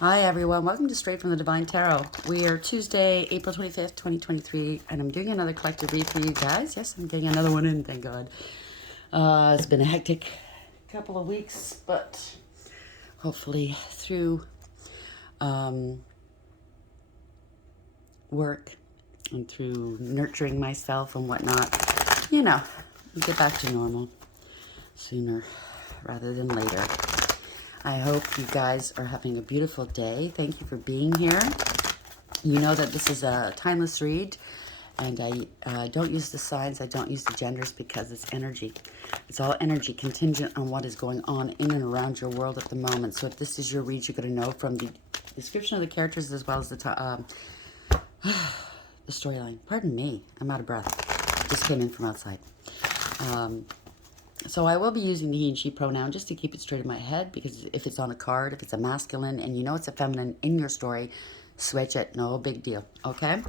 Hi everyone, welcome to Straight from the Divine Tarot. We are Tuesday, April 25th, 2023, and I'm doing another collective read for you guys. Yes, I'm getting another one in, thank God. It's been a hectic couple of weeks, but hopefully through work and through nurturing myself and whatnot, get back to normal sooner rather than later. I hope you guys are having a beautiful day. Thank you for being here. You know that this is a timeless read, and I don't use the signs, I don't use the genders because it's energy. It's all energy contingent on what is going on in and around your world at the moment. So if this is your read, you're going to know from the description of the characters as well as the storyline. Pardon me, I'm out of breath. Just came in from outside. So I will be using the he and she pronoun just to keep it straight in my head, because if it's on a card, if it's a masculine and you know it's a feminine in your story, switch it. No big deal, okay?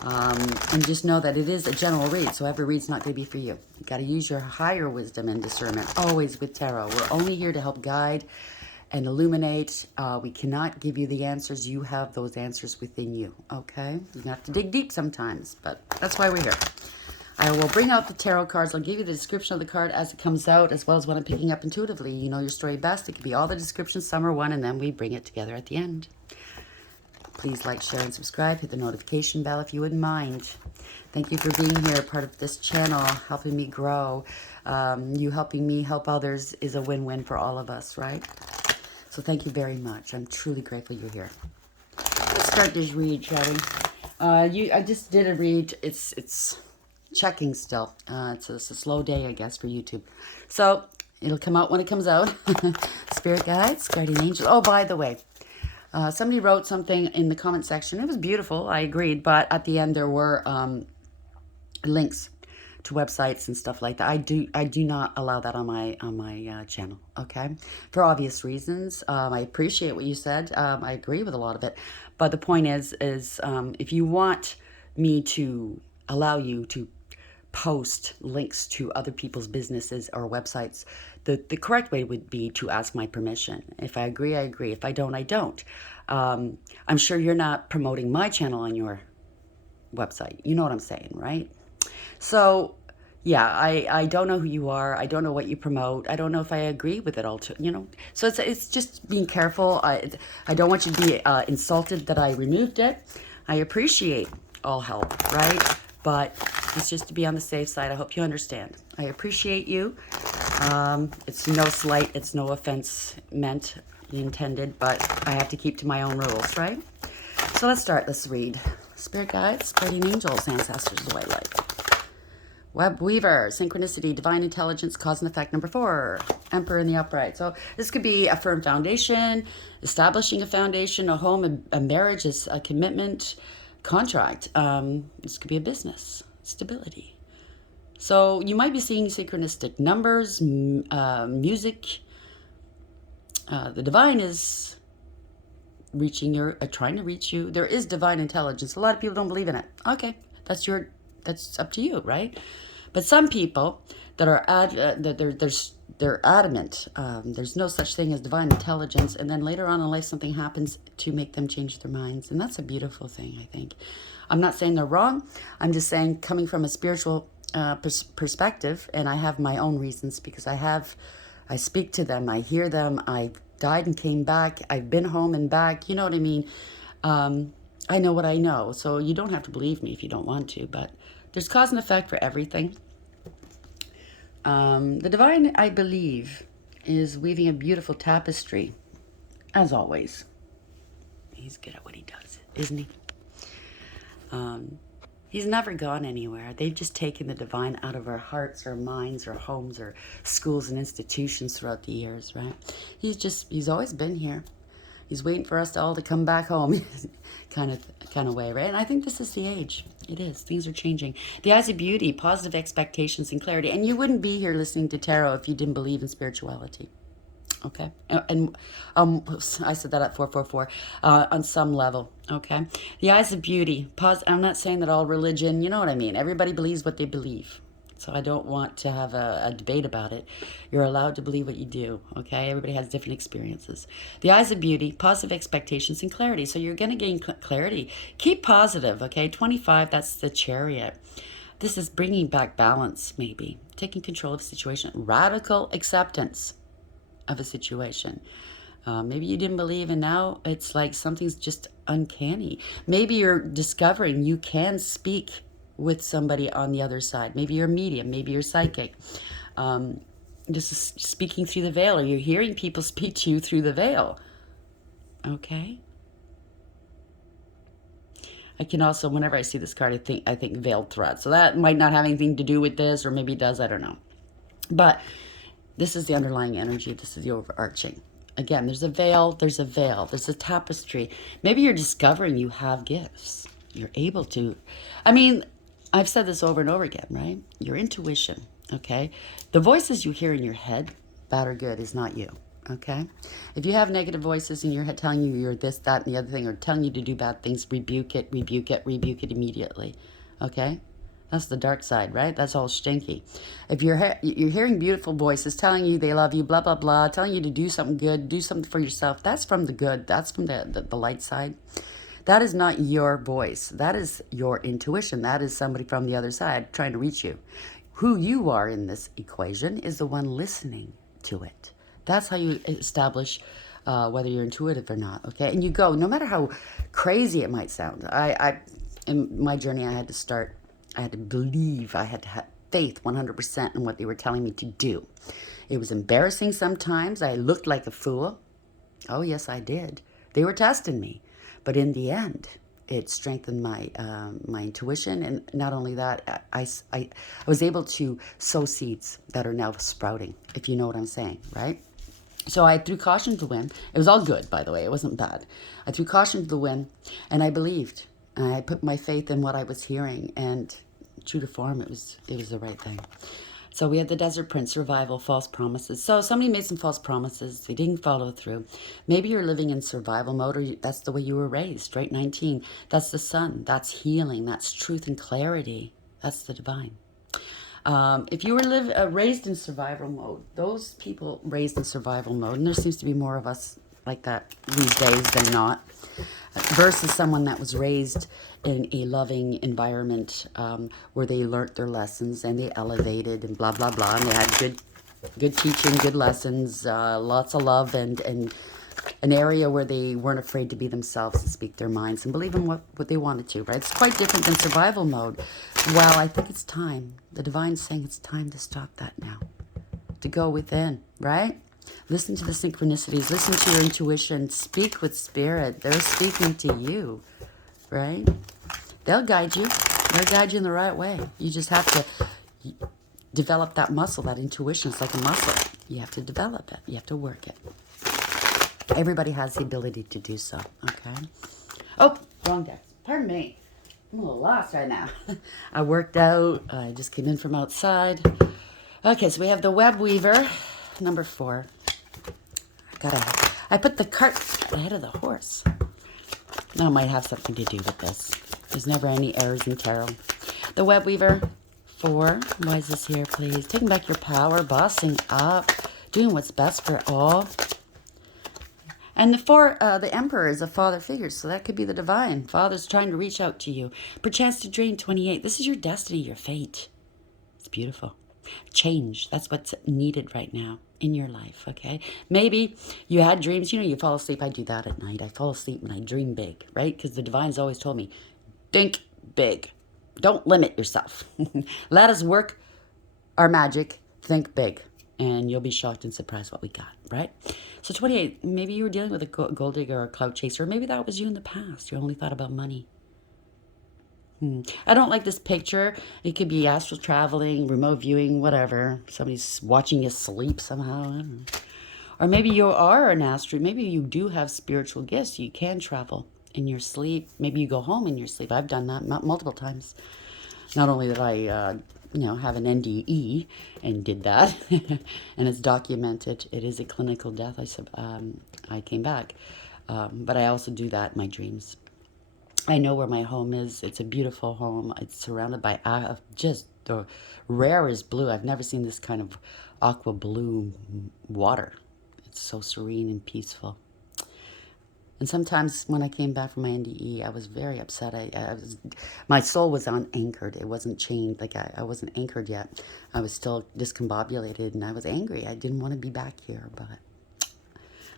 And just know that it is a general read, so every read's not going to be for you. You got to use your higher wisdom and discernment, always with tarot. We're only here to help guide and illuminate. We cannot give you the answers. You have those answers within you, okay? You have to dig deep sometimes, but that's why we're here. I will bring out the tarot cards. I'll give you the description of the card as it comes out, as well as what I'm picking up intuitively. You know your story best. It could be all the descriptions, some are one, and then we bring it together at the end. Please like, share, and subscribe. Hit the notification bell if you wouldn't mind. Thank you for being here, part of this channel, helping me grow. You helping me help others is a win-win for all of us, right? So thank you very much. I'm truly grateful you're here. Let's start this read, shall we? I just did a read. It's checking still. It's a slow day, I guess, for YouTube. So it'll come out when it comes out. Spirit guides, guardian angels. Oh, by the way, somebody wrote something in the comment section. It was beautiful. I agreed. But at the end, there were links to websites and stuff like that. I do not allow that on my channel. Okay, for obvious reasons. I appreciate what you said. I agree with a lot of it. But the point is if you want me to allow you to post links to other people's businesses or websites, the correct way would be to ask my permission. If I agree, I agree. If I don't, I don't. I'm sure you're not promoting my channel on your website. You know what I'm saying, right? So, yeah, I don't know who you are. I don't know what you promote. I don't know if I agree with it all, So it's just being careful. I don't want you to be insulted that I removed it. I appreciate all help, right? But it's just to be on the safe side. I hope you understand. I appreciate you. It's no slight. It's no offense meant, intended, but I have to keep to my own rules, right? So let's start. Let's read. Spirit guides, guardian angels, ancestors, the white light. Web weaver, synchronicity, divine intelligence, cause and effect. Number 4, emperor in the upright. So this could be a firm foundation, establishing a foundation, a home, a marriage, a commitment, contract. This could be a business, stability. So you might be seeing synchronistic numbers, music. The divine is reaching your, trying to reach you. There is divine intelligence. A lot of people don't believe in it. Okay, that's up to you, right? But some people that are they're adamant. There's no such thing as divine intelligence, and then later on in life something happens to make them change their minds, and that's a beautiful thing, I think. I'm not saying they're wrong. I'm just saying, coming from a spiritual perspective, and I have my own reasons, because I speak to them, I hear them, I died and came back, I've been home and back, you know what I mean? I know what I know, so you don't have to believe me if you don't want to, but there's cause and effect for everything. The divine, I believe, is weaving a beautiful tapestry, as always. He's good at what he does, isn't he? He's never gone anywhere. They've just taken the divine out of our hearts, our minds, our homes, our schools and institutions throughout the years, right? He's always been here. He's waiting for us all to come back home, kind of way, right? And I think this is the age. It is. Things are changing. The eyes of beauty, positive expectations and clarity. And you wouldn't be here listening to tarot if you didn't believe in spirituality. Okay, and I said that at 444 on some level. Okay, the eyes of beauty. I'm not saying that all religion. You know what I mean. Everybody believes what they believe. So I don't want to have a debate about it. You're allowed to believe what you do, okay? Everybody has different experiences. The eyes of beauty, positive expectations, and clarity. So you're going to gain clarity. Keep positive, okay? 25, that's the chariot. This is bringing back balance, maybe. Taking control of a situation. Radical acceptance of a situation. Maybe you didn't believe, and now it's like something's just uncanny. Maybe you're discovering you can speak with somebody on the other side. Maybe you're a medium. Maybe you're psychic. Just speaking through the veil, or you're hearing people speak to you through the veil. Okay. I can also, whenever I see this card, I think veiled threat. So that might not have anything to do with this, or maybe it does. I don't know. But this is the underlying energy. This is the overarching. Again, there's a veil, there's a veil, there's a tapestry. Maybe you're discovering you have gifts. You're able to. I mean, I've said this over and over again, right? Your intuition, okay? The voices you hear in your head, bad or good, is not you, okay? If you have negative voices in your head telling you you're this, that, and the other thing, or telling you to do bad things, rebuke it, rebuke it, rebuke it immediately, okay? That's the dark side, right? That's all stinky. If you're hearing beautiful voices telling you they love you, blah, blah, blah, telling you to do something good, do something for yourself, that's from the good. That's from the light side. That is not your voice. That is your intuition. That is somebody from the other side trying to reach you. Who you are in this equation is the one listening to it. That's how you establish whether you're intuitive or not, okay? And you go, no matter how crazy it might sound. In my journey, I had to believe, I had to have faith 100% in what they were telling me to do. It was embarrassing sometimes. I looked like a fool. Oh, yes, I did. They were testing me. But in the end, it strengthened my intuition. And not only that, I was able to sow seeds that are now sprouting, if you know what I'm saying, right? So I threw caution to the wind. It was all good, by the way. It wasn't bad. I threw caution to the wind, and I believed. I put my faith in what I was hearing, and true to form, it was the right thing. So we had the Desert Prince, survival, false promises. So somebody made some false promises. They didn't follow through. Maybe you're living in survival mode, or that's the way you were raised, right? 19. That's the sun. That's healing. That's truth and clarity. That's the divine. If you were raised in survival mode, those people raised in survival mode, and there seems to be more of us like that these days than not, versus someone that was raised in a loving environment where they learnt their lessons and they elevated and blah, blah, blah, and they had good teaching, good lessons, lots of love, and an area where they weren't afraid to be themselves and speak their minds and believe in what they wanted to, right? It's quite different than survival mode. Well, I think it's time. The divine's saying it's time to stop that now, to go within, right? Listen to the synchronicities. Listen to your intuition. Speak with spirit. They're speaking to you, right? They'll guide you. They'll guide you in the right way. You just have to develop that muscle, that intuition. It's like a muscle. You have to develop it. You have to work it. Everybody has the ability to do so, okay? Oh, wrong deck. Pardon me. I'm a little lost right now. I worked out. I just came in from outside. Okay, so we have the Web Weaver, number 4. I put the cart ahead of the horse. That might have something to do with this. There's never any errors in tarot. The Web Weaver, 4. Why is this here, please? Taking back your power, bossing up, doing what's best for all. And the Emperor is a father figure, so that could be the divine. Father's trying to reach out to you. Perchance to dream, 28. This is your destiny, your fate. It's beautiful. Change. That's what's needed right now in your life, okay? Maybe you had dreams. You know, you fall asleep. I do that at night. I fall asleep and I dream big, right? Because the divine's always told me, think big. Don't limit yourself. Let us work our magic. Think big. And you'll be shocked and surprised what we got, right? So 28, maybe you were dealing with a gold digger or a clout chaser. Or maybe that was you in the past. You only thought about money. I don't like this picture. It could be astral traveling, remote viewing, whatever. Somebody's watching you sleep somehow. I don't know. Or maybe you are an astral. Maybe you do have spiritual gifts. You can travel in your sleep. Maybe you go home in your sleep. I've done that multiple times. Not only did I, have an NDE and did that, and it's documented. It is a clinical death. I came back. But I also do that in my dreams. I know where my home is. It's a beautiful home. It's surrounded by just The rare is blue. I've never seen this kind of aqua blue water. It's so serene and peaceful. And sometimes when I came back from my NDE, I was very upset. My soul was unanchored. It wasn't chained. Like I wasn't anchored yet. I was still discombobulated and I was angry. I didn't want to be back here, but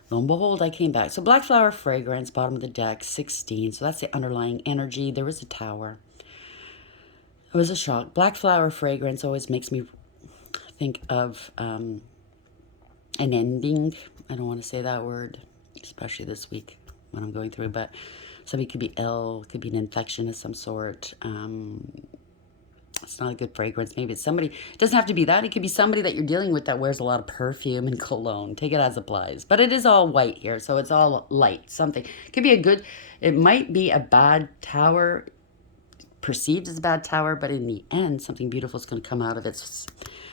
lo and behold, I came back. So black flower fragrance, bottom of the deck, 16. So that's the underlying energy. There was a tower. It was a shock. Black flower fragrance always makes me think of an ending. I don't want to say that word, especially this week when I'm going through, but somebody could be ill, could be an infection of some sort. It's not a good fragrance. Maybe it's somebody, it doesn't have to be that. It could be somebody that you're dealing with that wears a lot of perfume and cologne. Take it as applies. But it is all white here, so it's all light. Something. It could be a good, it might be a bad tower, perceived as a bad tower, but in the end, something beautiful is going to come out of it.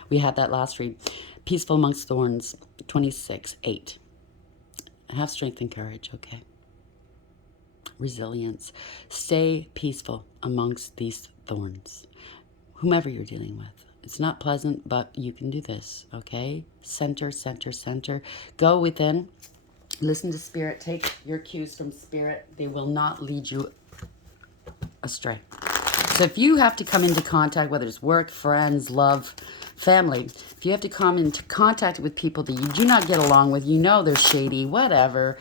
We had that last read. Peaceful amongst thorns, 26, 8. Have strength and courage, okay? Resilience. Stay peaceful amongst these thorns. Whomever you're dealing with. It's not pleasant, but you can do this, okay? Center, center, center. Go within. Listen to Spirit. Take your cues from Spirit. They will not lead you astray. So if you have to come into contact, whether it's work, friends, love, family, if you have to come into contact with people that you do not get along with, you know they're shady, whatever,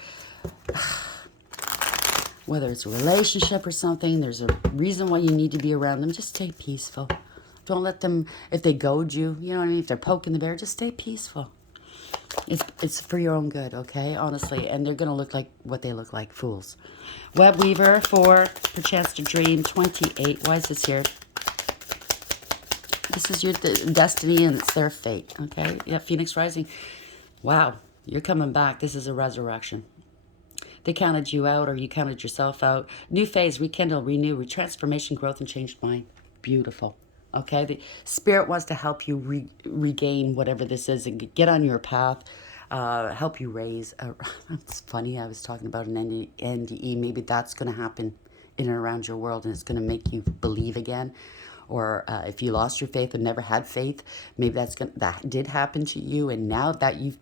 whether it's a relationship or something, there's a reason why you need to be around them. Just stay peaceful. Don't let them, if they goad you, you know what I mean? If they're poking the bear, just stay peaceful. It's for your own good, okay? Honestly. And they're going to look like what they look like, fools. Web Weaver for Chance to Dream, 28. Why is this here? This is your destiny and it's their fate, okay? Yeah, Phoenix Rising. Wow, you're coming back. This is a resurrection. They counted you out or you counted yourself out. New phase, rekindle, renew, transformation, growth, and changed mind. Beautiful. Okay, the Spirit wants to help you regain whatever this is and get on your path, help you raise. It's funny, I was talking about an NDE. Maybe that's going to happen in and around your world and it's going to make you believe again. Or if you lost your faith and never had faith, maybe that did happen to you. And now that you've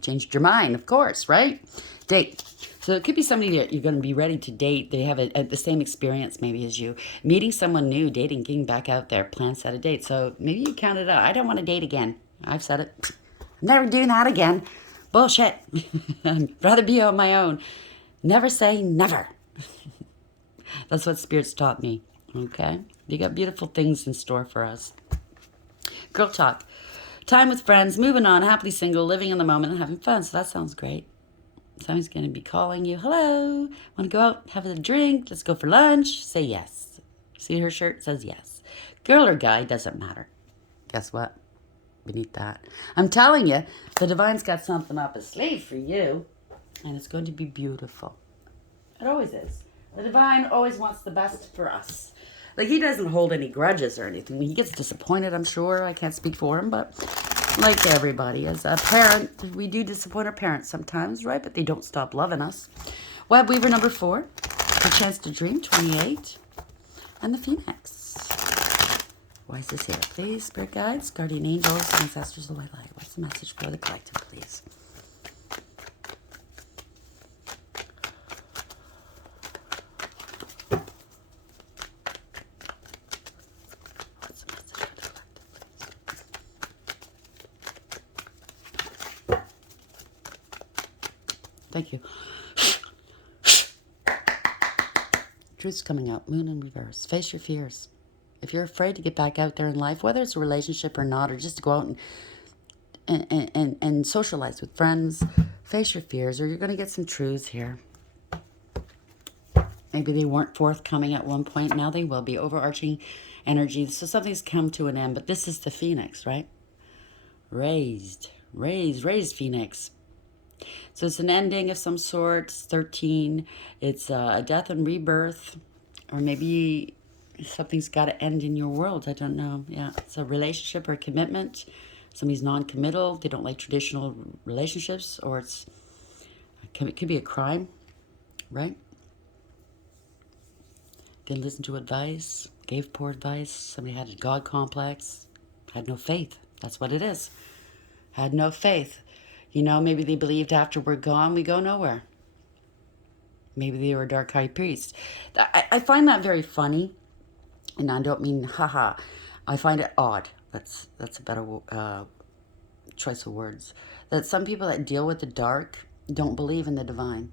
changed your mind, of course, right? Date. So it could be somebody that you're going to be ready to date. They have the same experience maybe as you. Meeting someone new, dating, getting back out there, plan, set a date. So maybe you count it out. I don't want to date again. I've said it. I'm never doing that again. Bullshit. I'd rather be on my own. Never say never. That's what Spirit's taught me. Okay? You got beautiful things in store for us. Girl talk. Time with friends, moving on, happily single, living in the moment, and having fun. So that sounds great. Someone's going to be calling you. Hello, want to go out, have a drink? Let's go for lunch. Say yes. See her shirt says yes. Girl or guy, doesn't matter. Guess what? Beneath that. I'm telling you, the Divine's got something up his sleeve for you. And it's going to be beautiful. It always is. The Divine always wants the best for us. Like, he doesn't hold any grudges or anything. He gets disappointed, I'm sure. I can't speak for him, but like everybody, as a parent, we do disappoint our parents sometimes, right? But they don't stop loving us. Web Weaver number 4, A Chance to Dream, 28, and the Phoenix. Why is this here? Please, Spirit Guides, Guardian Angels, Ancestors of the White Light. What's the message for the collective, please? Thank you. Truth's coming out. Moon in reverse. Face your fears. If you're afraid to get back out there in life, whether it's a relationship or not, or just to go out and socialize with friends, face your fears, or you're going to get some truths here. Maybe they weren't forthcoming at one point. Now they will be. Overarching energy. So something's come to an end. But this is the Phoenix, right? Raised, Phoenix. So it's an ending of some sort. It's 13. It's a death and rebirth. Or maybe something's got to end in your world. I don't know. Yeah, it's a relationship or a commitment. Somebody's non-committal. They don't like traditional relationships. Or it could be a crime, right? Didn't listen to advice. gave poor advice. Somebody had a God complex. Had no faith. That's what it is. Had no faith. You know, maybe they believed after we're gone, we go nowhere. Maybe they were a dark high priest. I find that very funny. And I don't mean haha. I find it odd. That's a better choice of words. That some people that deal with the dark don't believe in the divine.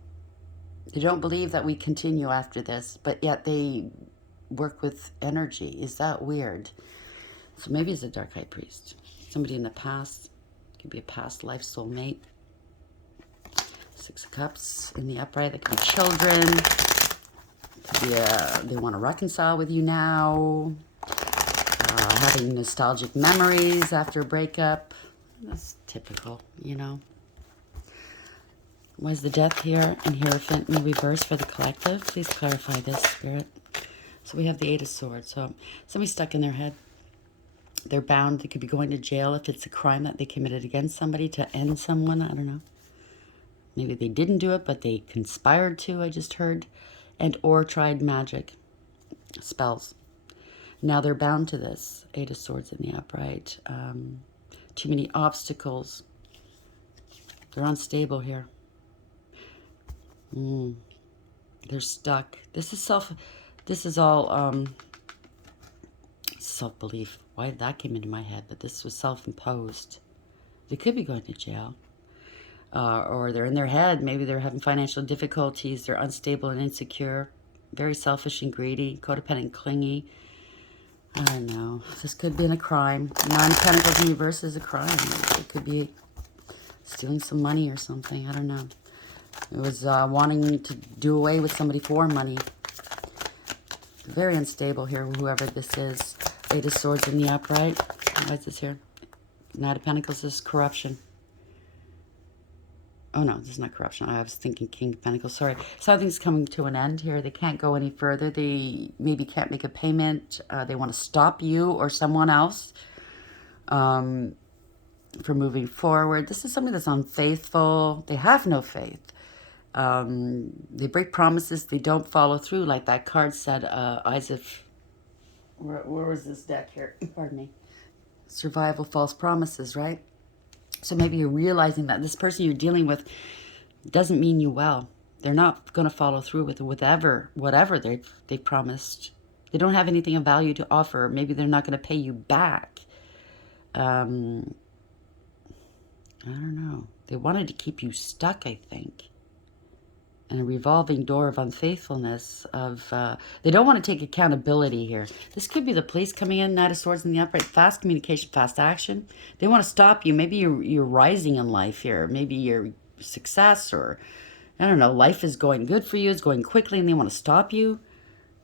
They don't believe that we continue after this, but yet they work with energy. Is that weird? So maybe it's a dark high priest. Somebody in the past. Could be a past life soulmate. Six of Cups in the upright. That could be children. Could be they want to reconcile with you now. Having nostalgic memories after a breakup. That's typical, you know. Why is the Death here and Hierophant in reverse for the collective? Please clarify this, Spirit. So we have the Eight of Swords. So somebody's stuck in their head. They're bound. They could be going to jail if it's a crime that they committed against somebody to end someone. I don't know. Maybe they didn't do it, but they conspired to, I just heard. And or tried magic. Spells. Now they're bound to this. Eight of Swords in the upright. Too many obstacles. They're unstable here. They're stuck. This is all self-belief. Why did that came into my head? But this was self-imposed. They could be going to jail. Or they're in their head. Maybe they're having financial difficulties. They're unstable and insecure. Very selfish and greedy. Codependent, clingy. I don't know. This could be in a crime. Nine of Pentacles in reverse is a crime. It could be stealing some money or something. I don't know. It was wanting to do away with somebody for money. Very unstable here, whoever this is. Eight of Swords in the upright. Why is this here? Knight of Pentacles is corruption. Oh, no, this is not corruption. I was thinking King of Pentacles. Sorry. Something's coming to an end here. They can't go any further. They maybe can't make a payment. They want to stop you or someone else from moving forward. This is somebody that's unfaithful. They have no faith. They break promises. They don't follow through. Like that card said, Eyes of... Where was this deck here? Pardon me. Survival, false promises, right? So maybe you're realizing that this person you're dealing with doesn't mean you well. They're not going to follow through with whatever they've promised. They don't have anything of value to offer. Maybe they're not going to pay you back. I don't know. They wanted to keep you stuck, I think. And a revolving door of unfaithfulness. They don't want to take accountability here. This could be the police coming in, Knight of Swords in the upright. Fast communication, fast action. They want to stop you. Maybe you're rising in life here. Maybe you're success, or I don't know, life is going good for you. It's going quickly and they want to stop you.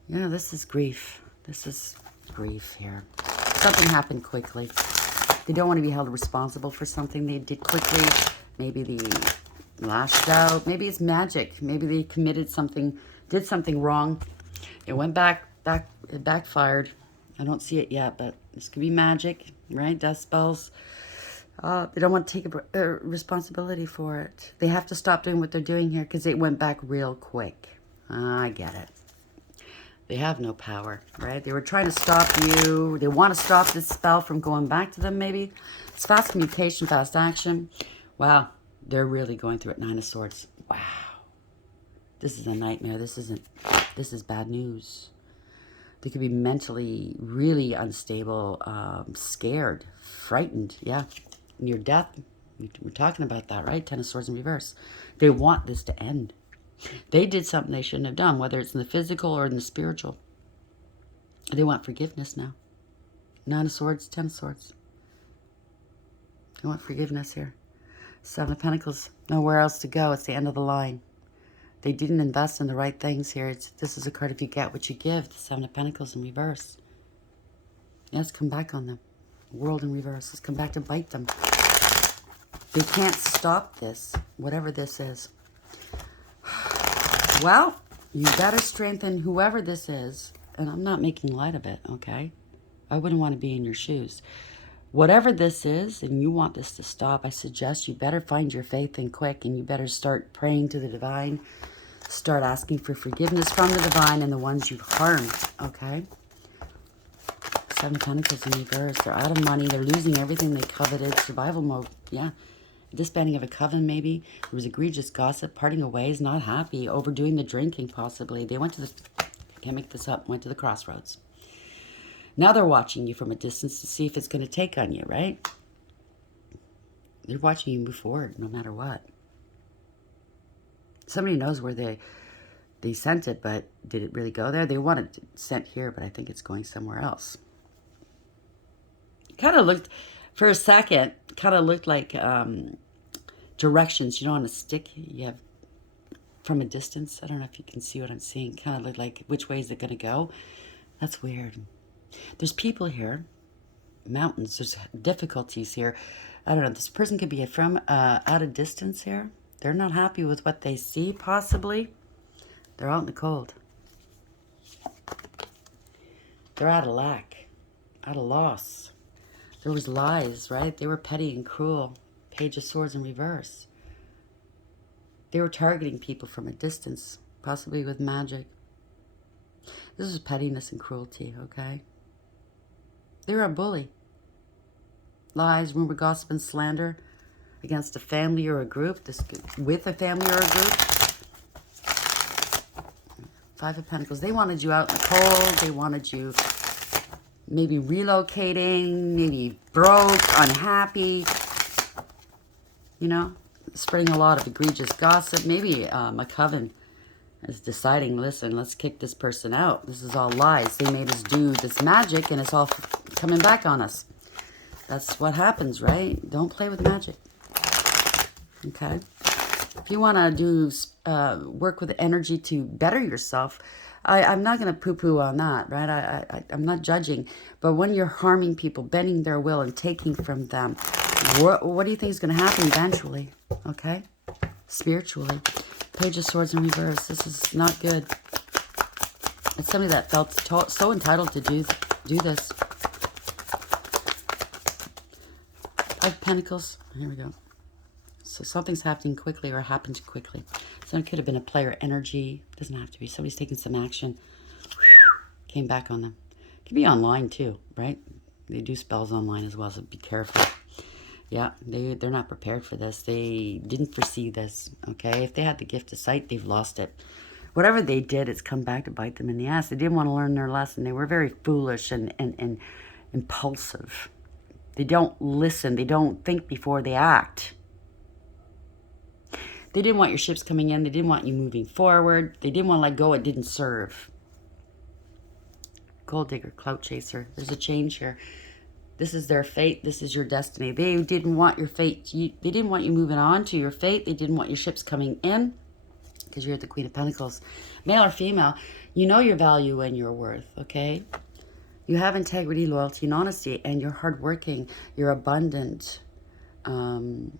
Yeah, this is grief. This is grief here. Something happened quickly. They don't want to be held responsible for something they did quickly. Maybe they lashed out. Maybe it's magic. Maybe they committed something, did something wrong. It went it backfired. I don't see it yet, but this could be magic, right? Death spells. They don't want to take responsibility for it. They have to stop doing what they're doing here because it went back real quick. I get it. They have no power, right? They were trying to stop you. They want to stop this spell from going back to them, maybe. It's fast communication, fast action. Wow. They're really going through it. Nine of Swords. Wow. This is a nightmare. This is bad news. They could be mentally really unstable, scared, frightened. Yeah. Near death. We're talking about that, right? Ten of Swords in reverse. They want this to end. They did something they shouldn't have done, whether it's in the physical or in the spiritual. They want forgiveness now. Nine of Swords, Ten of Swords. They want forgiveness here. Seven of Pentacles, nowhere else to go. It's the end of the line. They didn't invest in the right things here. This is a card, if you get what you give. The Seven of Pentacles in reverse. Yeah, it's come back on them. World in reverse. It's come back to bite them. They can't stop this, whatever this is. Well, you better strengthen whoever this is. And I'm not making light of it, okay? I wouldn't want to be in your shoes. Whatever this is, and you want this to stop, I suggest you better find your faith and quick, and you better start praying to the divine. Start asking for forgiveness from the divine and the ones you've harmed, okay? Seven of Pentacles in reverse. They're out of money. They're losing everything they coveted. Survival mode. Yeah. Disbanding of a coven, maybe. There was egregious gossip. Parting of ways. Not happy. Overdoing the drinking, possibly. They went to the... Can't make this up. Went to the crossroads. Now they're watching you from a distance to see if it's going to take on you, right? They're watching you move forward no matter what. Somebody knows where they sent it, but did it really go there? They wanted it sent here, but I think it's going somewhere else. Kind of looked, for a second, kind of looked like directions, you know, on a stick you have from a distance. I don't know if you can see what I'm seeing. Kind of looked like which way is it going to go. That's weird. There's people here, mountains, there's difficulties here. I don't know, this person could be from out of distance here. They're not happy with what they see, possibly. They're out in the cold. They're out of lack, out of loss. There was lies, right? They were petty and cruel. Page of Swords in reverse. They were targeting people from a distance, possibly with magic. This is pettiness and cruelty, okay? They were a bully. Lies, rumor, gossip, and slander against a family or a group. With a family or a group. Five of Pentacles. They wanted you out in the cold. They wanted you maybe relocating, maybe broke, unhappy. You know, spreading a lot of egregious gossip. Maybe a coven is deciding, listen, let's kick this person out. This is all lies. They made us do this magic and it's all coming back on us. That's what happens, right? Don't play with magic. Okay? If you want to do work with energy to better yourself, I'm not going to poo-poo on that, right? I'm not judging. But when you're harming people, bending their will and taking from them, what do you think is going to happen eventually? Okay? Spiritually. Page of Swords in reverse. This is not good. It's somebody that felt so entitled to do this. Five of Pentacles. Here we go. So something's happening quickly or happened quickly. So it could have been a player energy. Doesn't have to be. Somebody's taking some action. Came back on them. It could be online too, right? They do spells online as well, so be careful. Yeah, they're not prepared for this. They didn't foresee this, okay? If they had the gift of sight, they've lost it. Whatever they did, it's come back to bite them in the ass. They didn't want to learn their lesson. They were very foolish and impulsive. They don't listen. They don't think before they act. They didn't want your ships coming in. They didn't want you moving forward. They didn't want to let go. It didn't serve. Gold digger, clout chaser. There's a change here. This is their fate. This is your destiny. They didn't want your fate. They didn't want you moving on to your fate. They didn't want your ships coming in because you're the Queen of Pentacles. Male or female, you know your value and your worth, okay? You have integrity, loyalty, and honesty, and you're hardworking. You're abundant. You're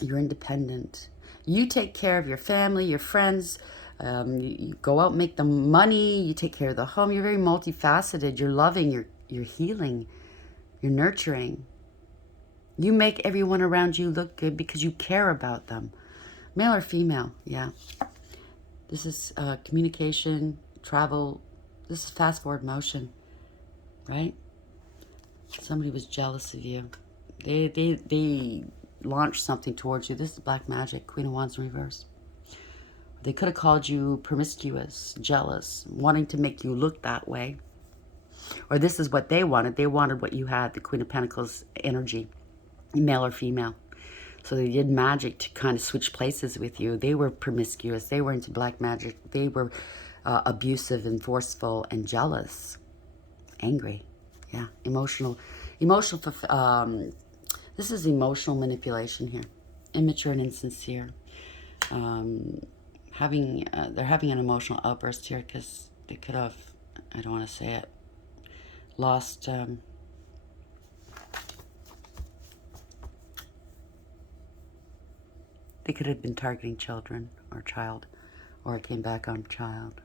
independent. You take care of your family, your friends. You go out and make the money. You take care of the home. You're very multifaceted. You're loving. You're healing. You're nurturing. You make everyone around you look good because you care about them. Male or female, yeah. This is communication, travel. This is fast forward motion, right? Somebody was jealous of you. They launched something towards you. This is black magic, Queen of Wands in reverse. They could have called you promiscuous, jealous, wanting to make you look that way. Or this is what they wanted. They wanted what you had, the Queen of Pentacles energy, male or female. So they did magic to kind of switch places with you. They were promiscuous. They were into black magic. They were abusive and forceful and jealous. Angry. Yeah. Emotional. This is emotional manipulation here. Immature and insincere. They're having an emotional outburst here because they could have, I don't want to say it, lost they could have been targeting children or child, or it came back on child.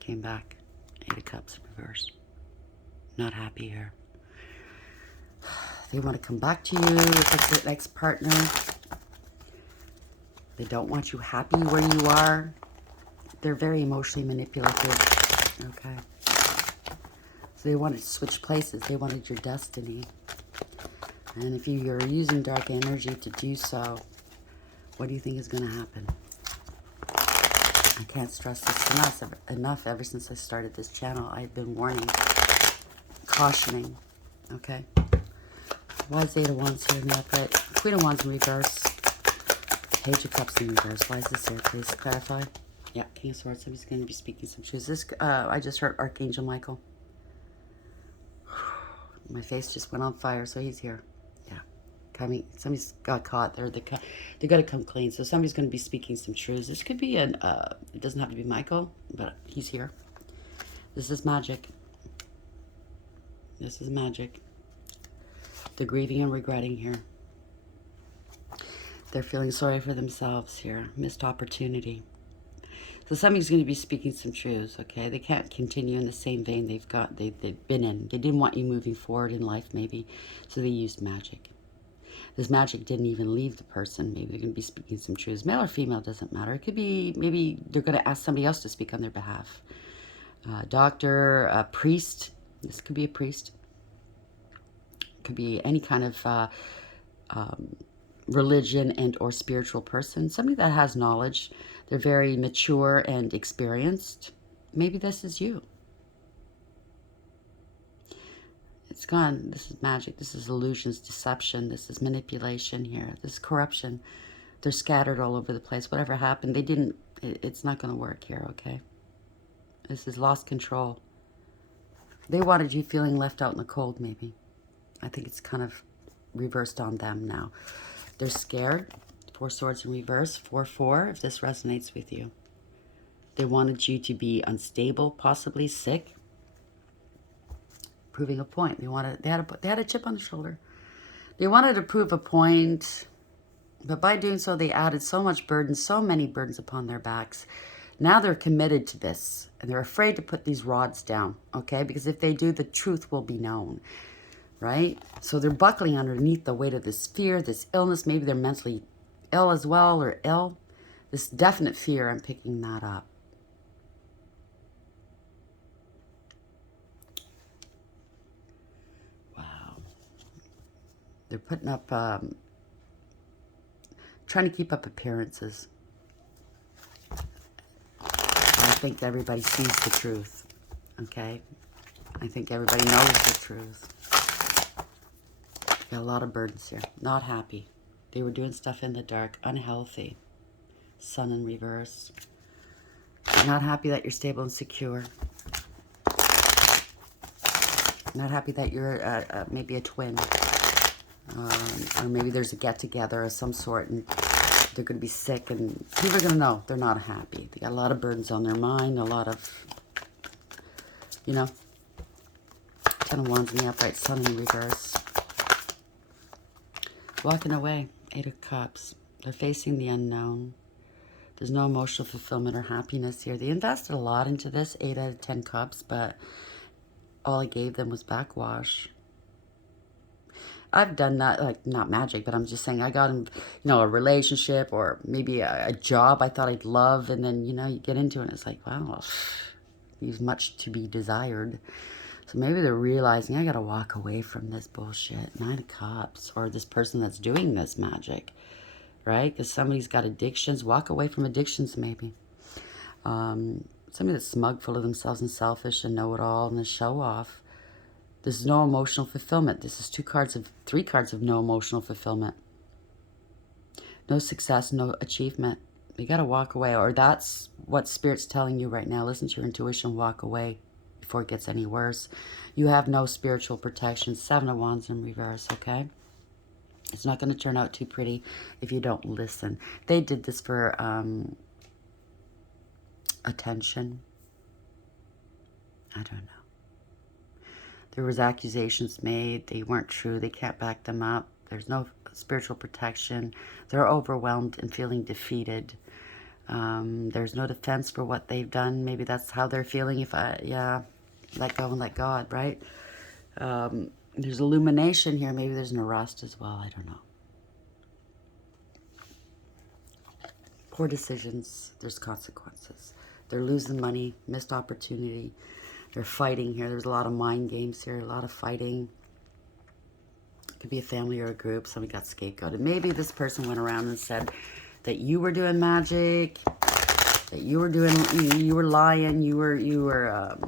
Came back. Eight of Cups in reverse. Not happy here. They want to come back to you if it's an ex-partner. They don't want you happy where you are. They're very emotionally manipulative. Okay. So they wanted to switch places. They wanted your destiny. And if you're using dark energy to do so, what do you think is going to happen? I can't stress this enough. Ever since I started this channel, I've been warning, cautioning, okay? Why is Eight of Wands here in the upright? Queen of Wands in reverse. Page of Cups in reverse. Why is this here? Please clarify. Yeah, King of Swords. Somebody's going to be speaking some truths. This, I just heard Archangel Michael. My face just went on fire, so he's here. Yeah. Coming. Somebody's got caught. They got to come clean. So somebody's going to be speaking some truths. This could be it doesn't have to be Michael, but he's here. This is magic. This is magic. They're grieving and regretting here. They're feeling sorry for themselves here. Missed opportunity. So somebody's going to be speaking some truths, okay? They can't continue in the same vein they've been in. They didn't want you moving forward in life, maybe, so they used magic. This magic didn't even leave the person. Maybe they're going to be speaking some truths. Male or female, doesn't matter. It could be, maybe they're going to ask somebody else to speak on their behalf. Doctor, a priest. This could be a priest. Could be any kind of religion and or spiritual person. Somebody that has knowledge. They're very mature and experienced. Maybe this is you. It's gone. This is magic. This is illusions, deception. This is manipulation here. This is corruption. They're scattered all over the place. Whatever happened, they didn't, it's not going to work here, okay? This is lost control. They wanted you feeling left out in the cold, maybe. I think it's kind of reversed on them now. They're scared. Four Swords in reverse. 4-4, if this resonates with you. They wanted you to be unstable, possibly sick. Proving a point. They had a chip on the shoulder. They wanted to prove a point, but by doing so, they added so much burden, so many burdens upon their backs. Now they're committed to this, and they're afraid to put these rods down, okay? Because if they do, the truth will be known, right? So they're buckling underneath the weight of this fear, this illness. Maybe they're mentally ill as well, or ill. This definite fear, I'm picking that up. Wow. They're putting up, trying to keep up appearances. I think everybody sees the truth, okay? I think everybody knows the truth. Got a lot of burdens here. Not happy. They were doing stuff in the dark. Unhealthy. Sun in reverse. Not happy that you're stable and secure. Not happy that you're maybe a twin. Or maybe there's a get-together of some sort and they're going to be sick and people are going to know they're not happy. They got a lot of burdens on their mind, a lot of, you know, Ten of Wands in the upright, Sun in reverse. Walking away, Eight of Cups. They're facing the unknown. There's no emotional fulfillment or happiness here. They invested a lot into this, 8 out of 10 cups, but all I gave them was backwash. I've done that, like, not magic, but I'm just saying I got in, you know, a relationship or maybe a job I thought I'd love, and then, you know, you get into it and it's like, wow, leaves much to be desired. So maybe they're realizing I got to walk away from this bullshit. 9 of Cups, or this person that's doing this magic, right? Because somebody's got addictions. Walk away from addictions, maybe. Somebody that's smug, full of themselves and selfish and know-it-all and a show-off. There's no emotional fulfillment. This is 3 cards of no emotional fulfillment. No success, no achievement. You got to walk away, or that's what Spirit's telling you right now. Listen to your intuition, walk away before it gets any worse. You have no spiritual protection. 7 of Wands in reverse, okay? It's not going to turn out too pretty if you don't listen. They did this for attention. I don't know. There was accusations made. They weren't true. They can't back them up. There's no spiritual protection. They're overwhelmed and feeling defeated. There's no defense for what they've done. Maybe that's how they're feeling. Let go and let God, right? There's illumination here. Maybe there's an arrest as well. I don't know. Poor decisions. There's consequences. They're losing money, missed opportunity. They're fighting here. There's a lot of mind games here, a lot of fighting. It could be a family or a group. Somebody got scapegoated. Maybe this person went around and said that you were doing magic, that you were doing, you were lying, you were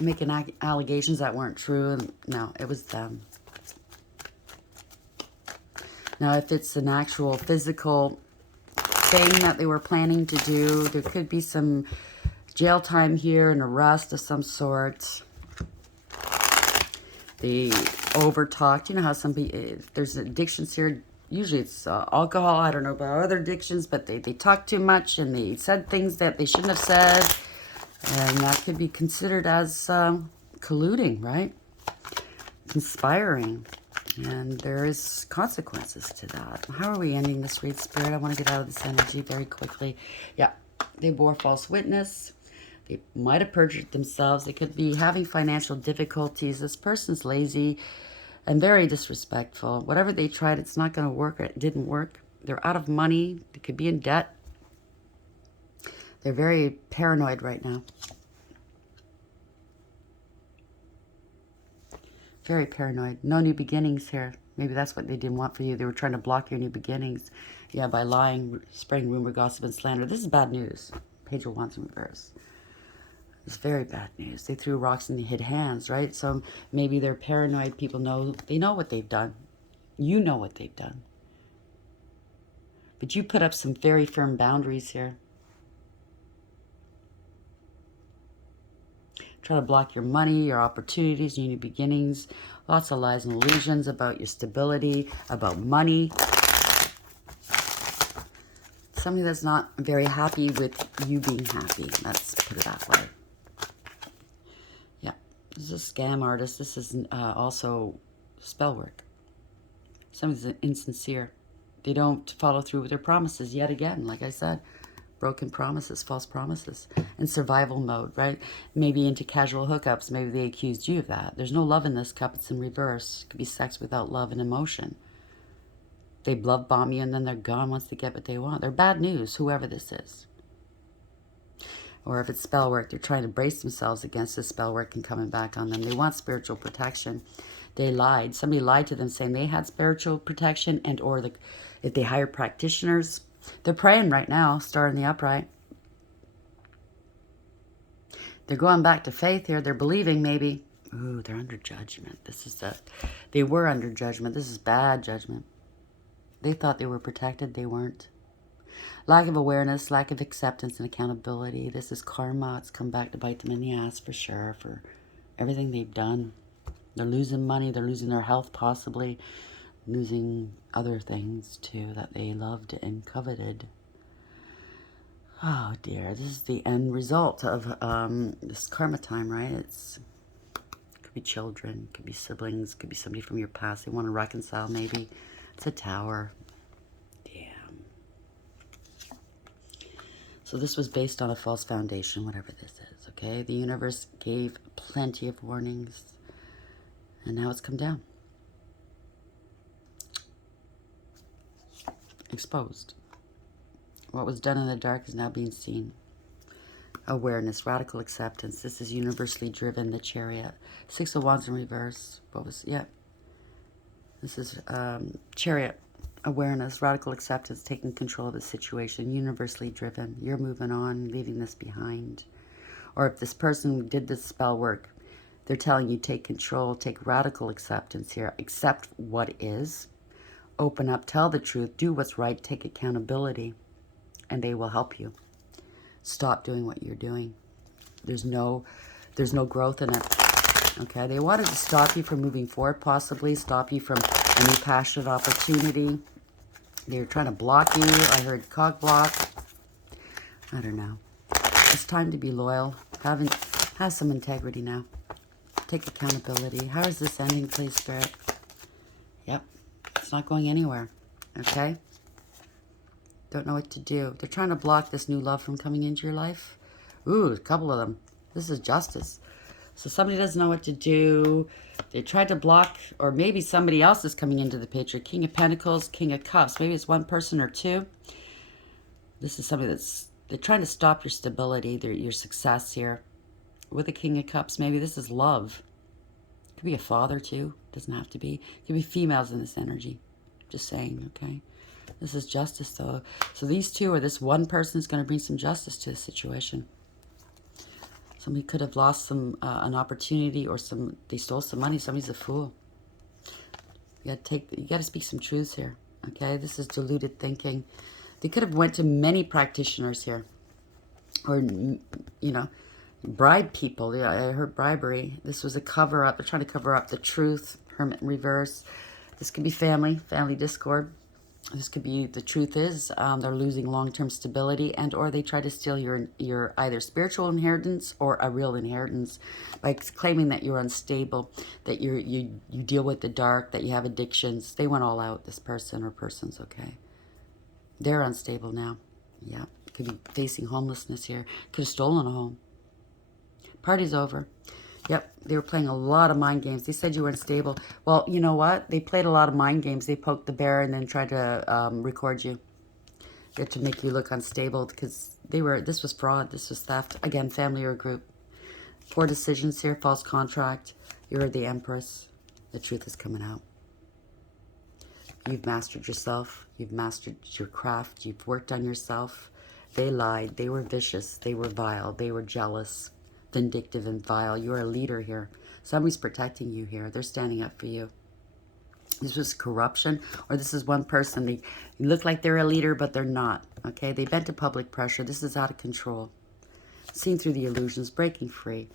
making allegations that weren't true. And no, it was them. Now, if it's an actual physical thing that they were planning to do, there could be some jail time here, an arrest of some sort. They over-talked. You know how some people, there's addictions here. Usually it's alcohol. I don't know about other addictions, but they talk too much and they said things that they shouldn't have said. And that could be considered as colluding, right? Conspiring. And there is consequences to that. How are we ending this read, Spirit? I want to get out of this energy very quickly. Yeah, they bore false witness. They might have perjured themselves. They could be having financial difficulties. This person's lazy and very disrespectful. Whatever they tried, it's not going to work. It didn't work. They're out of money. They could be in debt. They're very paranoid right now. Very paranoid. No new beginnings here. Maybe that's what they didn't want for you. They were trying to block your new beginnings. Yeah, by lying, spreading rumor, gossip, and slander. This is bad news. Page of Wands in reverse. It's very bad news. They threw rocks and they hid hands, right? So maybe they're paranoid. People know, they know what they've done. You know what they've done. But you put up some very firm boundaries here. Try to block your money, your opportunities, your new beginnings. Lots of lies and illusions about your stability, about money. Somebody that's not very happy with you being happy. Let's put it that way. Yeah, this is a scam artist. This is also spell work. Somebody's insincere. They don't follow through with their promises yet again, like I said. Broken promises, false promises, and survival mode, right? Maybe into casual hookups. Maybe they accused you of that. There's no love in this cup. It's in reverse. It could be sex without love and emotion. They love bomb you and then they're gone once they get what they want. They're bad news, whoever this is. Or if it's spell work, they're trying to brace themselves against the spell work and coming back on them. They want spiritual protection. They lied. Somebody lied to them saying they had spiritual protection, and or if they hire practitioners. They're praying right now, star in the upright. They're going back to faith here. They're believing maybe. Ooh, they're under judgment. This is they were under judgment. This is bad judgment. They thought they were protected. They weren't. Lack of awareness, lack of acceptance and accountability. This is karma. It's come back to bite them in the ass for sure, for everything they've done. They're losing money. They're losing their health possibly. Losing other things too that they loved and coveted. Oh dear, this is the end result of this karma time, right? It could be children, could be siblings, could be somebody from your past. They want to reconcile maybe. It's a tower. Damn. So this was based on a false foundation, whatever this is, okay? The universe gave plenty of warnings and now it's come down. Exposed. What was done in the dark is now being seen. Awareness, radical acceptance. This is universally driven, the Chariot. Six of Wands in reverse. What was, yeah. This is Chariot. Awareness, radical acceptance, taking control of the situation. Universally driven. You're moving on, leaving this behind. Or if this person did this spell work, they're telling you take control, take radical acceptance here. Accept what is. Open up, tell the truth, do what's right, take accountability, and they will help you. Stop doing what you're doing. There's no growth in it. Okay, they wanted to stop you from moving forward, possibly stop you from a new passionate opportunity. They were trying to block you. I heard cog block. I don't know. It's time to be loyal. Have some integrity now. Take accountability. How is this ending, please, Spirit? Yep. It's not going anywhere, okay? Don't know what to do. They're trying to block this new love from coming into your life. Ooh, a couple of them. This is justice. So somebody doesn't know what to do. They tried to block, or maybe somebody else is coming into the picture. King of Pentacles, King of Cups. Maybe it's one person or two. This is somebody they're trying to stop your stability, your success here. with a King of Cups, maybe this is love. Could be a father too. Doesn't have to be. Could be females in this energy. Just saying, okay? This is justice though. So these two, or this one person, is going to bring some justice to the situation. Somebody could have lost some an opportunity, or they stole some money. Somebody's a fool. You got to speak some truths here. Okay, this is deluded thinking. They could have went to many practitioners here, or bribe people. Yeah, I heard bribery. This was a cover up. They're trying to cover up the truth. Hermit in reverse. This could be family discord. This could be, the truth is, they're losing long-term stability, and or they try to steal your either spiritual inheritance or a real inheritance by claiming that you're unstable, that you deal with the dark, that you have addictions. They went all out, this person or persons, okay? They're unstable now. Yeah, could be facing homelessness here. Could have stolen a home. Party's over. Yep, they were playing a lot of mind games. They said you were unstable. Well, you know what? They played a lot of mind games. They poked the bear and then tried to record you. To make you look unstable, because this was fraud. This was theft. Again, family or group. Poor decisions here. False contract. You're the Empress. The truth is coming out. You've mastered yourself. You've mastered your craft. You've worked on yourself. They lied. They were vicious. They were vile. They were jealous, vindictive, and vile. You're a leader here. Somebody's protecting you here. They're standing up for you. This was corruption, or this is one person. They look like they're a leader, but they're not. Okay, they bent to public pressure. This is out of control. Seen through the illusions, breaking free.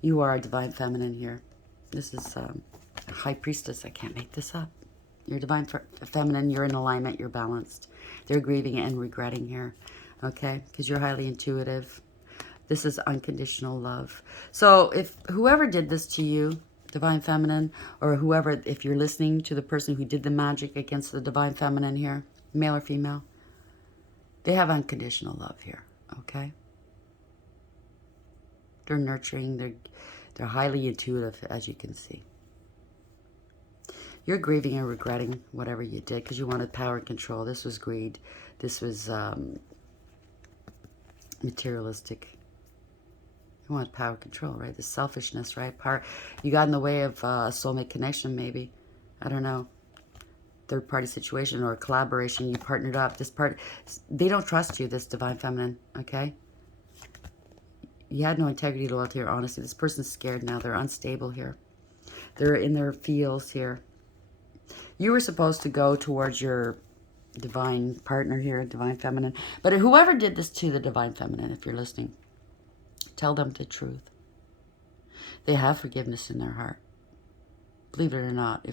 You are a divine feminine here. This is a high priestess. I can't make this up. You're divine feminine. You're in alignment. You're balanced. They're grieving and regretting here. Okay, because you're highly intuitive. This is unconditional love. So if whoever did this to you, divine feminine, or whoever, if you're listening to the person who did the magic against the divine feminine here, male or female, they have unconditional love here, okay? They're nurturing. They're highly intuitive, as you can see. You're grieving and regretting whatever you did because you wanted power and control. This was greed. This was materialistic. You want power, control, right? The selfishness, right? Power. You got in the way of a soulmate connection, maybe. I don't know. Third-party situation or a collaboration. You partnered up. They don't trust you, this divine feminine, okay? You had no integrity, loyalty, or honesty. This person's scared now. They're unstable here. They're in their feels here. You were supposed to go towards your divine partner here, divine feminine. But whoever did this to the divine feminine, if you're listening, tell them the truth. They have forgiveness in their heart. Believe it or not,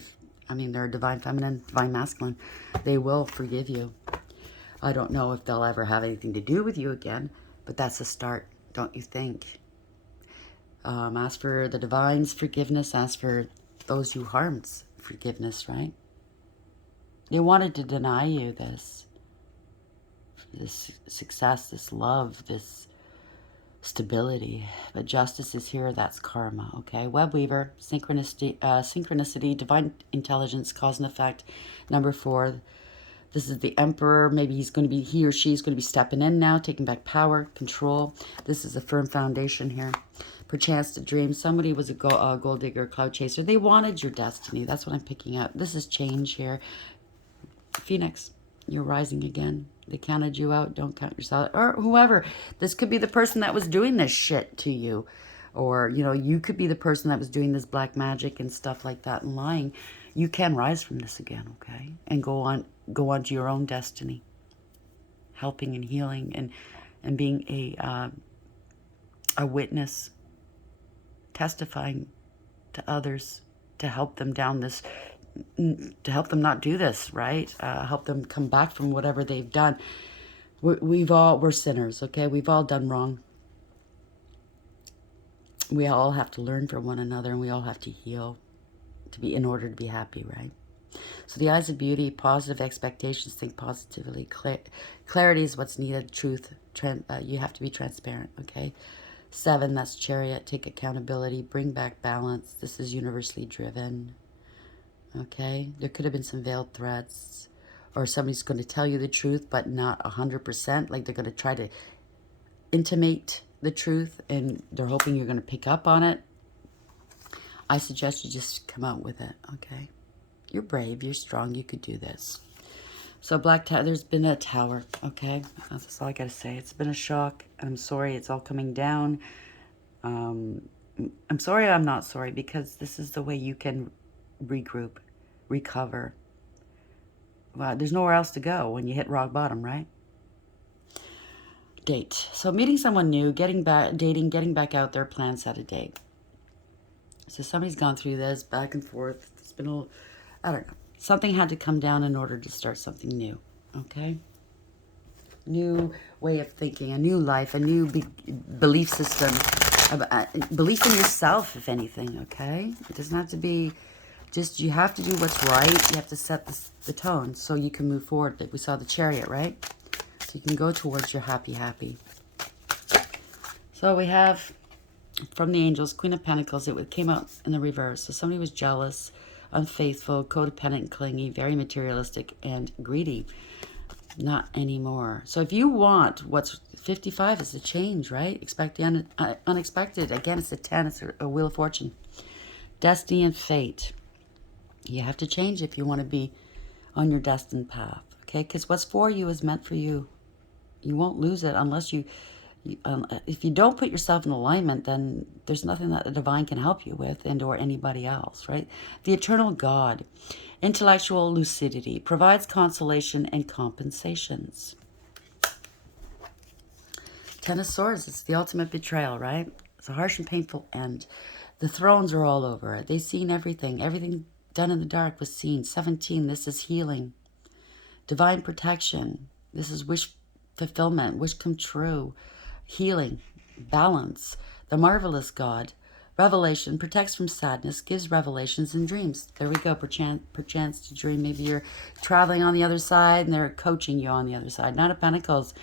they're a divine feminine, divine masculine, they will forgive you. I don't know if they'll ever have anything to do with you again, but that's a start, don't you think? Ask for the divine's forgiveness. Ask for those you harmed's forgiveness, right? They wanted to deny you this success, this love, this stability, but justice is here. That's karma. Okay, web weaver, synchronicity, divine intelligence, cause and effect. Number 4, this is the emperor. Maybe he or she's going to be stepping in now, taking back power, control. This is a firm foundation here. Perchance to dream. Somebody was a gold digger, cloud chaser. They wanted your destiny. That's what I'm picking up. This is change here. Phoenix, you're rising again. They counted you out. Don't count yourself. Or whoever. This could be the person that was doing this shit to you. Or, you could be the person that was doing this black magic and stuff like that and lying. You can rise from this again, okay? And go on to your own destiny. Helping and healing and being a witness. Testifying to others to help them down this, to help them not do this, right? Help them come back from whatever they've done. We're sinners, okay? We've all done wrong. We all have to learn from one another, and we all have to heal in order to be happy, right? So the eyes of beauty, positive expectations, think positively. Clarity is what's needed. Truth, you have to be transparent, okay? 7, that's chariot. Take accountability, bring back balance. This is universally driven. Okay, there could have been some veiled threats, or somebody's going to tell you the truth, but not 100%. Like they're going to try to intimate the truth and they're hoping you're going to pick up on it, I suggest you just come out with it, okay? You're brave, you're strong, you could do this. So Black Tower, there's been a tower, okay? That's all I gotta say. It's been a shock. I'm sorry, it's all coming down. I'm sorry I'm not sorry, because this is the way you can regroup, recover. Well, there's nowhere else to go when you hit rock bottom, right? Date. So meeting someone new, getting back, dating, getting back out there, plan, set a date. So somebody's gone through this back and forth. It's been a, I don't know. Something had to come down in order to start something new, okay? New way of thinking, a new life, a new belief system, belief in yourself, if anything, okay? It doesn't have to be just, you have to do what's right. You have to set the tone so you can move forward. But we saw the Chariot, right? So you can go towards your happy, happy. So we have from the angels, Queen of Pentacles. It came out in the reverse. So somebody was jealous, unfaithful, codependent, clingy, very materialistic, and greedy. Not anymore. So if you want what's 55 is the change, right? Expect the unexpected. Again, it's a 10. It's a wheel of fortune. Destiny and fate. You have to change if you want to be on your destined path, okay? Because what's for you is meant for you. You won't lose it unless if you don't put yourself in alignment, then there's nothing that the divine can help you with and or anybody else, right? The eternal God, intellectual lucidity, provides consolation and compensations. Ten of Swords, it's the ultimate betrayal, right? It's a harsh and painful end. The thrones are all over it. They've seen everything. Everything done in the dark was seen. 17, this is healing. Divine protection. This is wish fulfillment, wish come true. Healing, balance. The marvelous God. Revelation, protects from sadness, gives revelations and dreams. There we go, perchance to dream. Maybe you're traveling on the other side and they're coaching you on the other side. Knight of Pentacles.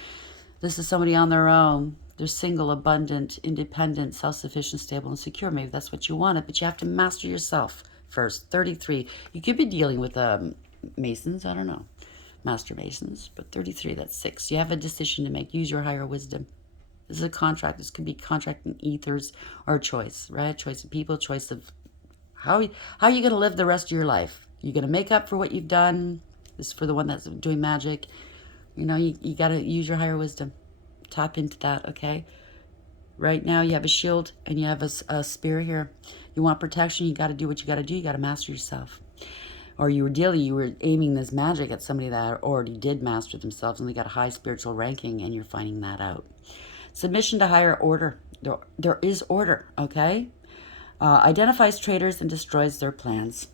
This is somebody on their own. They're single, abundant, independent, self-sufficient, stable, and secure. Maybe that's what you wanted, but you have to master yourself first. 33. You could be dealing with Masons. I don't know. Master Masons. But 33, that's 6. You have a decision to make. Use your higher wisdom. This is a contract. This could be contract in ethers or a choice, right? Choice of people, choice of how are you going to live the rest of your life? You're going to make up for what you've done. This is for the one that's doing magic. You know, you got to use your higher wisdom. Tap into that, okay? Right now, you have a shield and you have a spear here. You want protection, you got to do what you got to do. You got to master yourself. Or you were aiming this magic at somebody that already did master themselves and they got a high spiritual ranking and you're finding that out. Submission to higher order. There is order, okay? Identifies traitors and destroys their plans.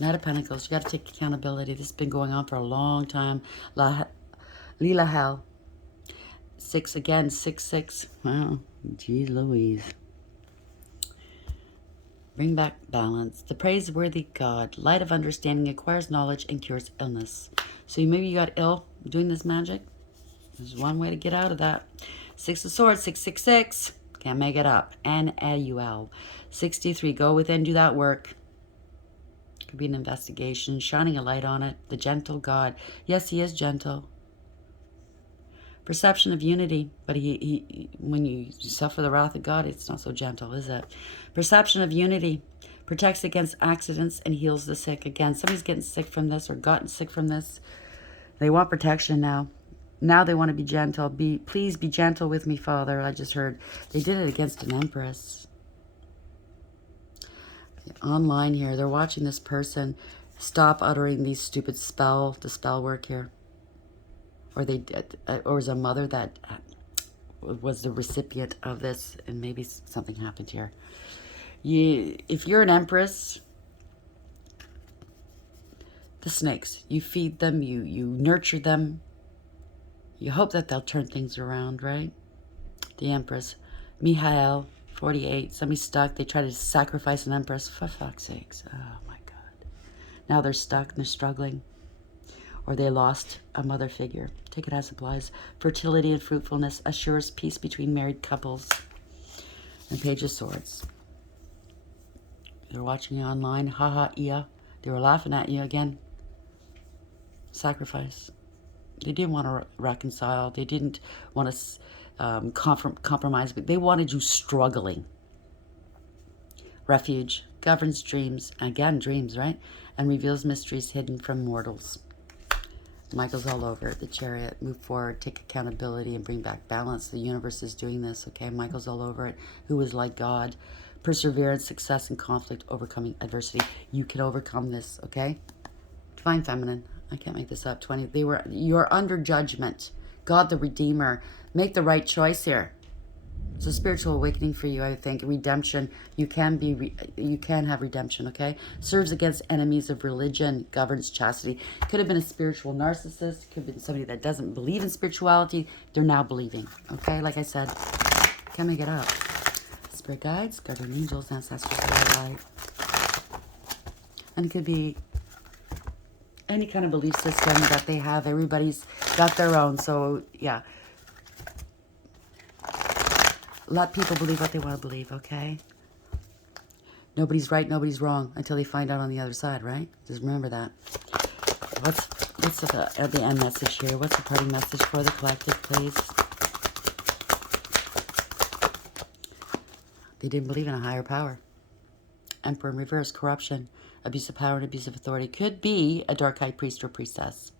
Knight of Pentacles, you got to take accountability. This has been going on for a long time. Leela Hell. 6 again, 6, 6. Wow, geez Louise. Bring back balance. The praiseworthy God, light of understanding, acquires knowledge and cures illness. So maybe you got ill doing this magic. There's one way to get out of that. 6 of Swords, 666. Can't make it up. N-A-U-L. 63, go within, do that work. Could be an investigation, shining a light on it. The gentle God. Yes, he is gentle. Perception of unity, but he when you suffer the wrath of God, it's not so gentle, is it? Perception of unity, protects against accidents and heals the sick. Again, somebody's getting sick from this or gotten sick from this. They want protection now. Now they want to be gentle. Please be gentle with me, Father. I just heard they did it against an empress. Online here, they're watching this person stop uttering these stupid the spell work here. Or was a mother that was the recipient of this, and maybe something happened here. If you're an empress, the snakes, you feed them, you nurture them, you hope that they'll turn things around, right? The empress, Mihail, 48, somebody's stuck, they try to sacrifice an empress, for fuck's sakes, oh my God. Now they're stuck and they're struggling. Or they lost a mother figure. Take it as it applies. Fertility and fruitfulness assures peace between married couples. And Page of Swords. They're watching you online. Ha ha, Ia. They were laughing at you again. Sacrifice. They didn't want to reconcile. They didn't want to compromise. They wanted you struggling. Refuge governs dreams. Again, dreams, right? And reveals mysteries hidden from mortals. Michael's all over it. The Chariot. Move forward, take accountability, and bring back balance. The universe is doing this, okay? Michael's all over it. Who is like God? Perseverance, success, and conflict, overcoming adversity. You can overcome this, okay? Divine Feminine. I can't make this up. 20. You're under judgment. God the Redeemer. Make the right choice here. It's a spiritual awakening for you, I think. Redemption. You can have redemption, okay? Serves against enemies of religion, governs chastity. Could have been a spiritual narcissist. Could have been somebody that doesn't believe in spirituality. They're now believing, okay? Like I said, can't make it up. Spirit guides, guardian angels, ancestors, light. And it could be any kind of belief system that they have. Everybody's got their own, so yeah. Let people believe what they want to believe, okay? Nobody's right, nobody's wrong until they find out on the other side, right? Just remember that. What's the end message here? What's the parting message for the collective, please? They didn't believe in a higher power. Emperor in reverse, corruption, abuse of power, and abuse of authority. Could be a dark high priest or priestess.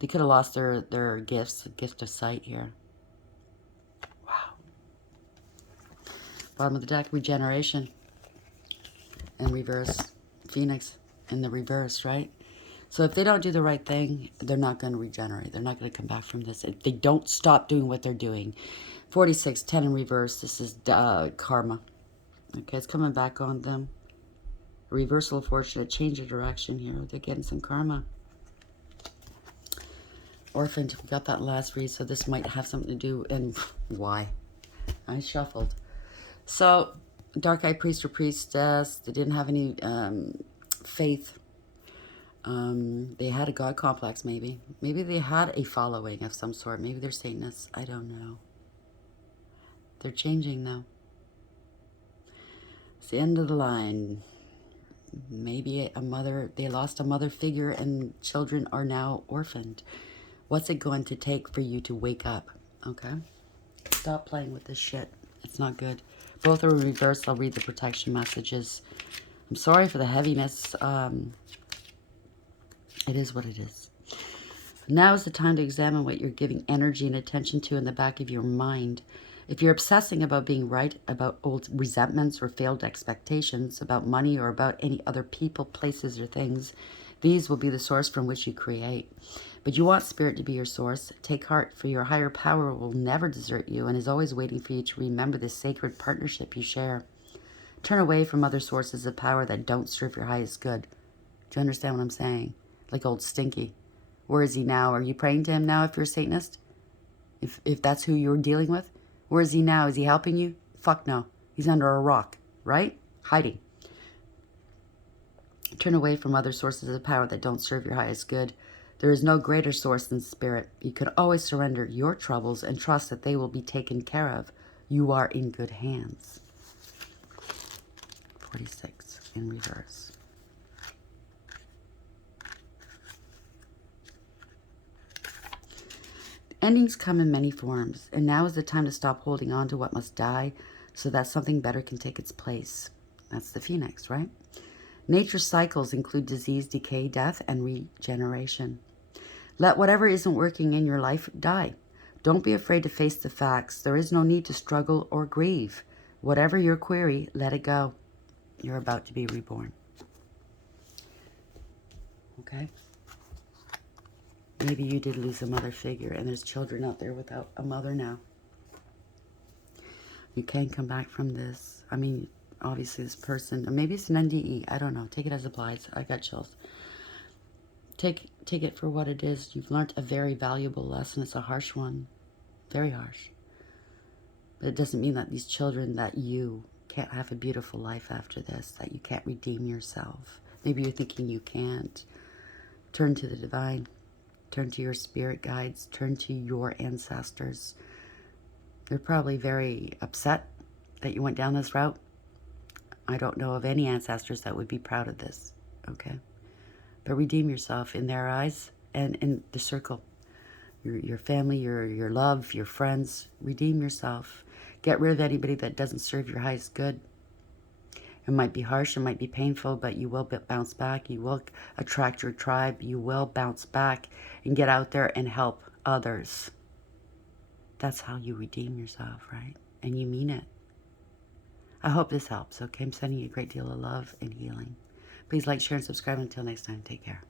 They could have lost their gifts, gift of sight here. Bottom of the deck, regeneration. And reverse, Phoenix in the reverse, right? So if they don't do the right thing, they're not going to regenerate. They're not going to come back from this. If they don't stop doing what they're doing. 46, 10 in reverse. This is karma. Okay, it's coming back on them. Reversal of fortune, a change of direction here. They're getting some karma. Orphaned, we got that last read, so this might have something to do. And why? I shuffled. So, dark eye priest or priestess, they didn't have any faith. They had a God complex, maybe. Maybe they had a following of some sort. Maybe they're Satanists. I don't know. They're changing, though. It's the end of the line. Maybe a mother, they lost a mother figure and children are now orphaned. What's it going to take for you to wake up? Okay? Stop playing with this shit. It's not good. Both are in reverse. I'll read the protection messages. I'm sorry for the heaviness. It is what it is. Now is the time to examine what you're giving energy and attention to in the back of your mind. If you're obsessing about being right, about old resentments or failed expectations, about money or about any other people, places, or things, these will be the source from which you create. But you want spirit to be your source. Take heart, for your higher power will never desert you and is always waiting for you to remember this sacred partnership you share. Turn away from other sources of power that don't serve your highest good. Do you understand what I'm saying? Like old Stinky. Where is he now? Are you praying to him now if you're a Satanist? If that's who you're dealing with? Where is he now? Is he helping you? Fuck no. He's under a rock, right? Hiding. Turn away from other sources of power that don't serve your highest good. There is no greater source than spirit. You can always surrender your troubles and trust that they will be taken care of. You are in good hands. 46 in reverse. Endings come in many forms, and now is the time to stop holding on to what must die so that something better can take its place. That's the Phoenix, right? Nature's cycles include disease, decay, death, and regeneration. Let whatever isn't working in your life die. Don't be afraid to face the facts. There is no need to struggle or grieve. Whatever your query, let it go. You're about to be reborn. Okay? Maybe you did lose a mother figure, and there's children out there without a mother now. You can come back from this. I mean, obviously this person, or maybe it's an NDE. I don't know. Take it as applies. I got chills. Take it for what it is. You've learned a very valuable lesson. It's a harsh one. Very harsh. But it doesn't mean that these children, that you can't have a beautiful life after this, that you can't redeem yourself. Maybe you're thinking you can't. Turn to the divine. Turn to your spirit guides. Turn to your ancestors. They're probably very upset that you went down this route. I don't know of any ancestors that would be proud of this. Okay? But redeem yourself in their eyes and in the circle. your family, your love, your friends. Redeem yourself. Get rid of anybody that doesn't serve your highest good. It might be harsh, it might be painful, but you will bounce back. You will attract your tribe. You will bounce back and get out there and help others. That's how you redeem yourself, right? And you mean it. I hope this helps, okay? I'm sending you a great deal of love and healing. Please like, share, and subscribe. Until next time, take care.